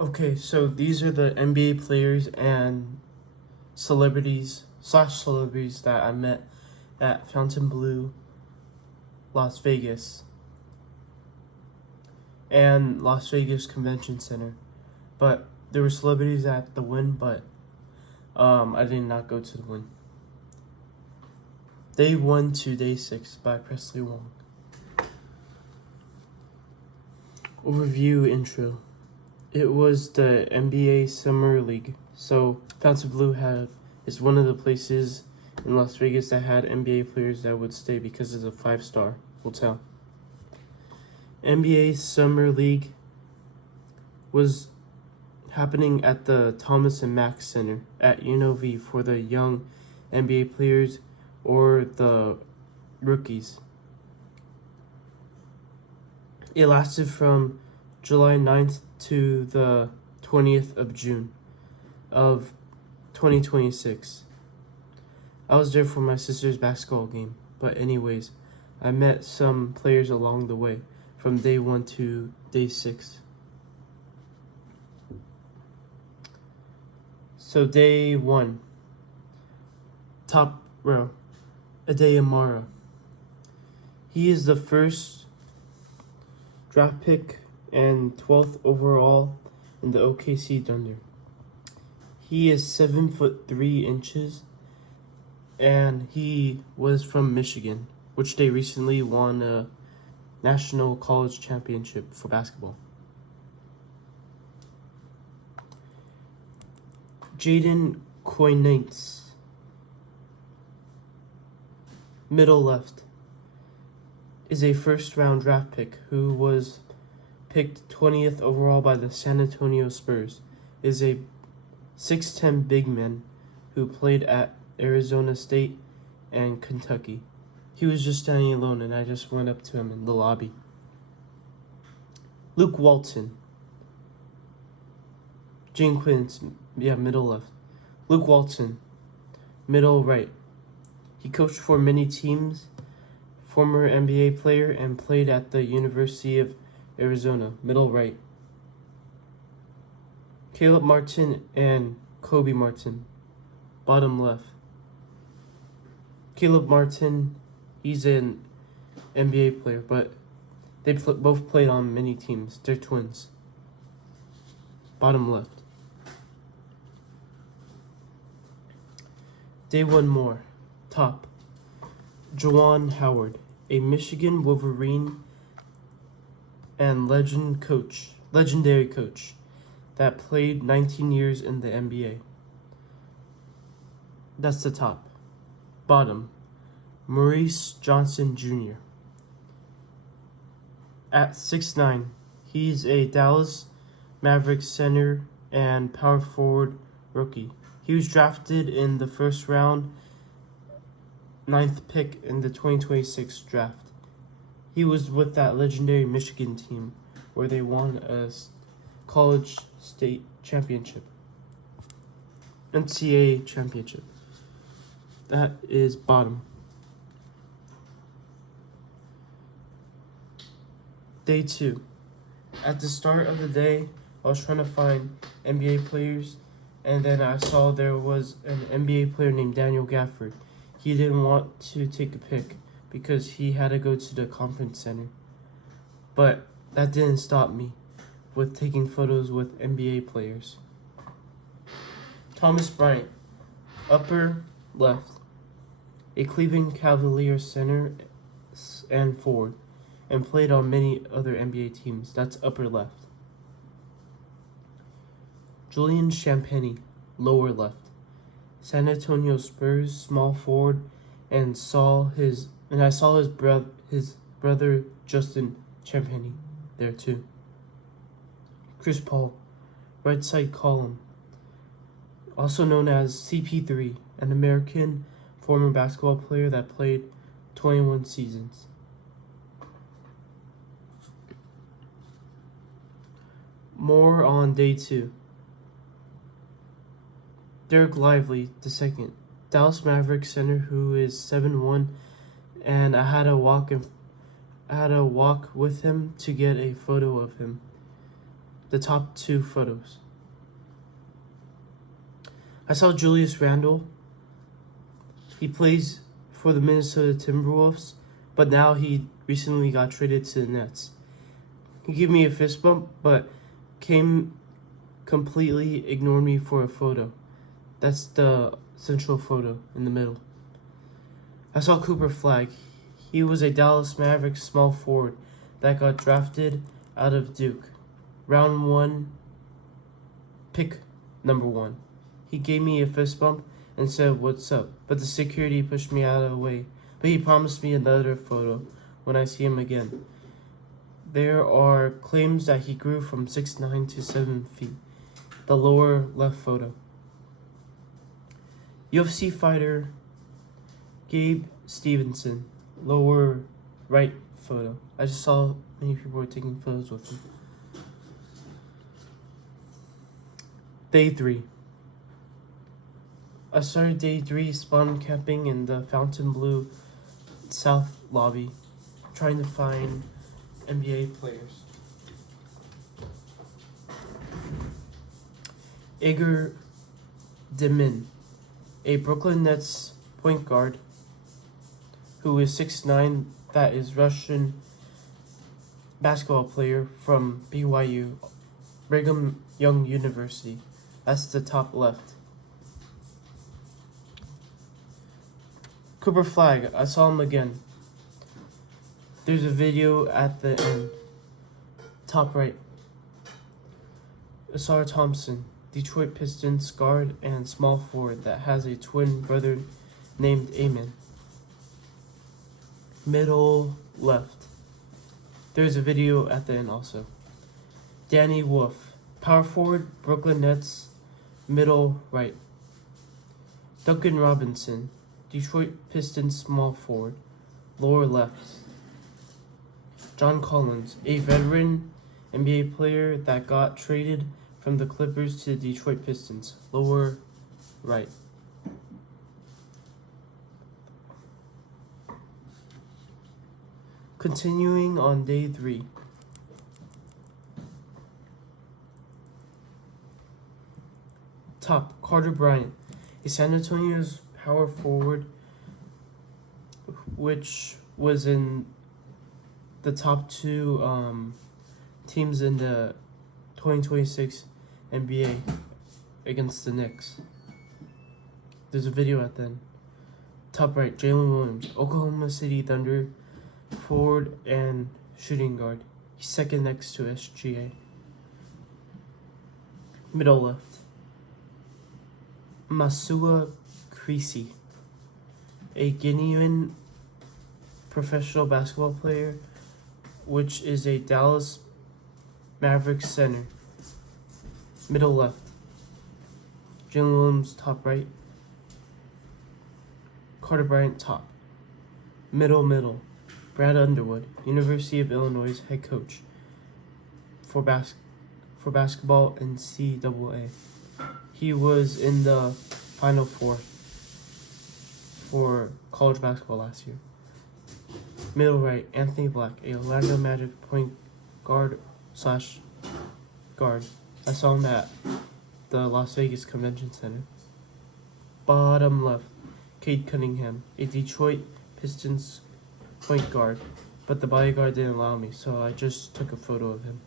Okay, so these are the NBA players and celebrities that I met at Fontainebleau, Las Vegas, and Las Vegas Convention Center. But there were celebrities at the Wynn, but I did not go to the Wynn. Day 1 to Day 6 by Presley Wong. Overview intro. It was the NBA Summer League. So Fontainebleau is one of the places in Las Vegas that had NBA players that would stay because it's a 5-star hotel. NBA Summer League was happening at the Thomas and Mack Center at UNLV for the young NBA players or the rookies. It lasted from July 9th to the 20th of June of 2026. I was there for my sister's basketball game, but anyways, I met some players along the way from day 1 to day 6. So day 1, top row, Ade Amara. He is the first draft pick and 12th overall in the OKC Thunder. He is 7'3" and he was from Michigan, which they recently won a national college championship for basketball. Jaden Koinanks, middle left, is a first-round draft pick who was picked 20th overall by the San Antonio Spurs. Is a 6'10" big man who played at Arizona State and Kentucky. He was just standing alone, and I just went up to him in the lobby. Luke Walton. Jane Quinn's, middle left. Luke Walton, middle right. He coached for many teams, former NBA player, and played at the University of Arizona, middle right. Caleb Martin and Kobe Martin, bottom left. Caleb Martin, he's an NBA player, but they both played on many teams. They're twins. Bottom left. Day 1 more. Top. Juwan Howard, a Michigan Wolverine and legendary coach that played 19 years in the NBA. That's the top. Bottom. Maurice Johnson Jr. At 6'9", he's a Dallas Mavericks center and power forward rookie. He was drafted in the first round, 9th pick in the 2026 draft. He was with that legendary Michigan team where they won a college state championship, NCAA championship. That is bottom. Day 2. At the start of the day, I was trying to find NBA players, and then I saw there was an NBA player named Daniel Gafford. He didn't want to take a pic because he had to go to the conference center. But that didn't stop me with taking photos with NBA players. Thomas Bryant, upper left, a Cleveland Cavaliers center and forward, and played on many other NBA teams. That's upper left. Julian Champagnie, lower left, San Antonio Spurs small forward, and I saw his brother Justin Champagnie there too. Chris Paul, right side column, also known as CP3, an American former basketball player that played 21 seasons. More on day 2. Derek Lively, II, Dallas Mavericks center who is 7'1", and I had to walk with him to get a photo of him. the top 2 photos. I saw Julius Randle. He plays for the Minnesota Timberwolves, but now he recently got traded to the Nets. He gave me a fist bump, but completely ignored me for a photo. That's the central photo in the middle. I saw Cooper Flagg. He was a Dallas Mavericks small forward that got drafted out of Duke. Round 1, pick number 1. He gave me a fist bump and said, "What's up?" But the security pushed me out of the way. But he promised me another photo when I see him again. There are claims that he grew from 6'9" to 7 feet. The lower left photo. UFC fighter Gabe Stevenson. Lower right photo. I just saw many people were taking photos with him. Day 3. I started day 3 spawn camping in the Fontainebleau South lobby, trying to find NBA players. Igor Demin, a Brooklyn Nets point guard who is 6'9", that is Russian basketball player from BYU, Brigham Young University. That's the top left. Cooper Flagg, I saw him again. There's a video at the end. Top right. Asar Thompson, Detroit Pistons guard and small forward that has a twin brother named Amen. Middle left. There's a video at the end also. Danny Wolf, power forward, Brooklyn Nets, middle right. Duncan Robinson, Detroit Pistons small forward, lower left. John Collins, a veteran NBA player that got traded from the Clippers to the Detroit Pistons, lower right. Continuing on day 3. Top, Carter Bryant, a San Antonio's power forward, which was in the top 2 teams in the 2026 NBA against the Knicks. There's a video at the end. Top right, Jalen Williams, Oklahoma City Thunder, forward and shooting guard. He's second next to SGA. Middle left. Masua Creasy, a Guinean professional basketball player, which is a Dallas Mavericks center. Middle left. Jalen Williams top right. Carter Bryant top. Middle. Brad Underwood, University of Illinois head coach for basketball and NCAA. He was in the Final Four for college basketball last year. Middle right, Anthony Black, a Orlando Magic point guard / guard. I saw him at the Las Vegas Convention Center. Bottom left, Cade Cunningham, a Detroit Pistons point guard, but the bodyguard didn't allow me, so I just took a photo of him.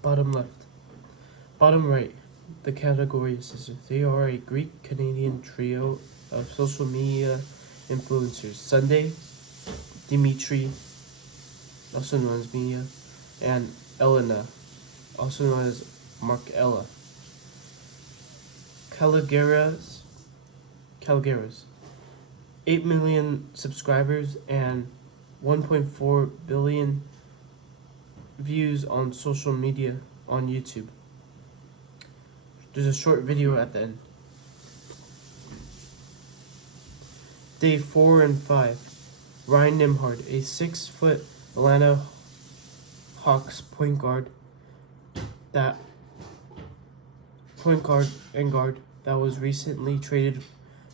Bottom left. Bottom right, the Category Sisters. They are a Greek-Canadian trio of social media influencers. Sunday, Dimitri, also known as Mia, and Elena, also known as Markella. Caligaras, 8 million subscribers and 1.4 billion views on social media on YouTube. There's a short video at the end. Day 4 and 5. Ryan Nembhard, a 6-foot Atlanta Hawks point guard and guard that was recently traded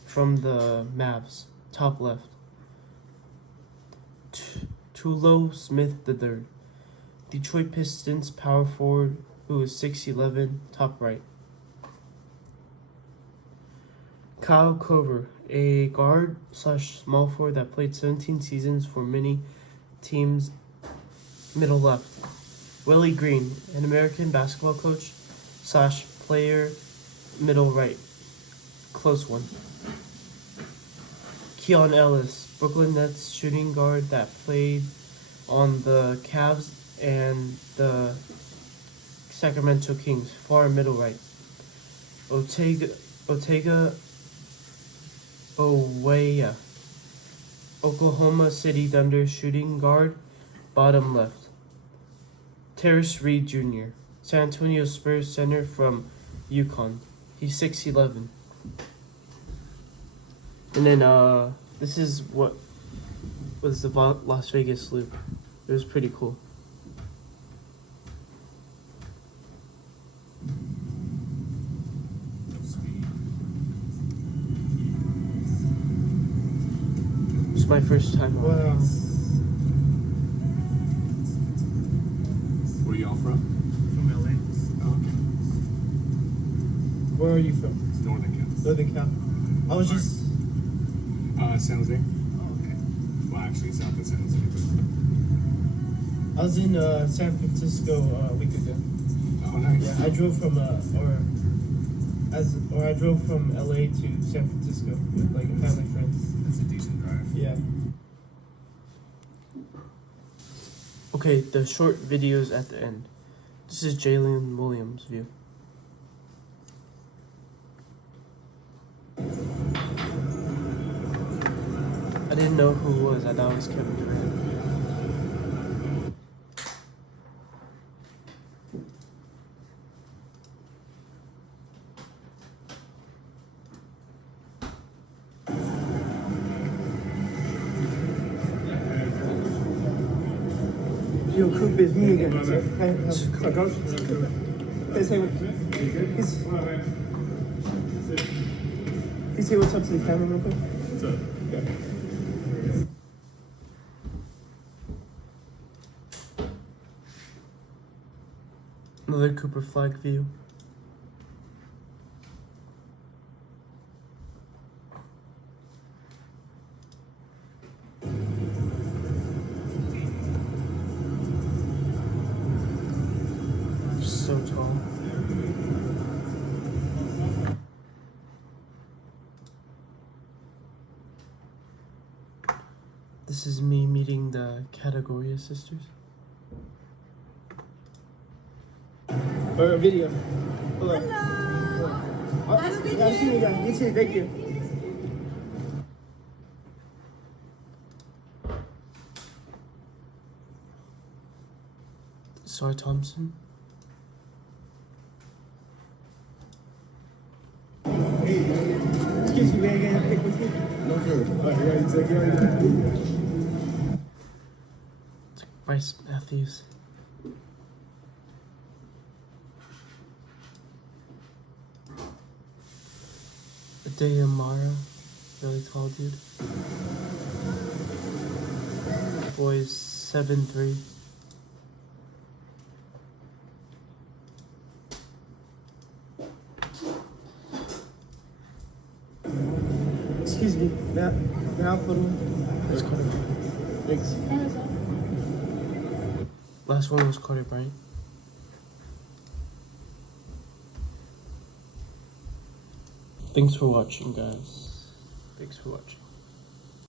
from the Mavs. Top left. Tulo Smith III, Detroit Pistons power forward who is 6'11", top right. Kyle Korver, a guard slash small forward that played 17 seasons for many teams, middle left. Willie Green, an American basketball coach slash player, middle right. Close one. Keon Ellis, Brooklyn Nets shooting guard that played on the Cavs and the Sacramento Kings, far middle right. Otega Oweya, Oklahoma City Thunder shooting guard, bottom left. Terrence Reed Jr., San Antonio Spurs center from UConn. He's 6'11". And then this is what was the Las Vegas Loop. It was pretty cool. It's my first time. Wow. Where y'all from? From LA. Oh, Where are you from? okay. Northern Cal. Northern Cal. I was just. San Jose. Oh, okay. Well, actually, south of San Jose. I was in San Francisco a week ago. Oh, nice. Yeah, I drove from I drove from LA to San Francisco with like family friends. That's a decent drive. Yeah. Okay, the short videos at the end. This is Jalen Williams' view. I didn't know who it was. I thought it was Kevin Durant. Yo, Coop, it's me again. Coach? Can you say what's up to the camera real quick? What's up? Another Cooper Flag view. So tall. This is me meeting the Categoria sisters. Or a video. Hold on. Hello. Nice to meet I've seen you you. guys. You too. Thank you. Sar Thompson. Excuse me, may I get a pic with you? No, sure. Yeah, you take it. It's Bryce Matthews. Adea Mara, really tall dude. Boys 7'3". Excuse me. Now photo. That's Carter. Thanks. Last one was Carter Bryant. Thanks for watching, guys. Thanks for watching.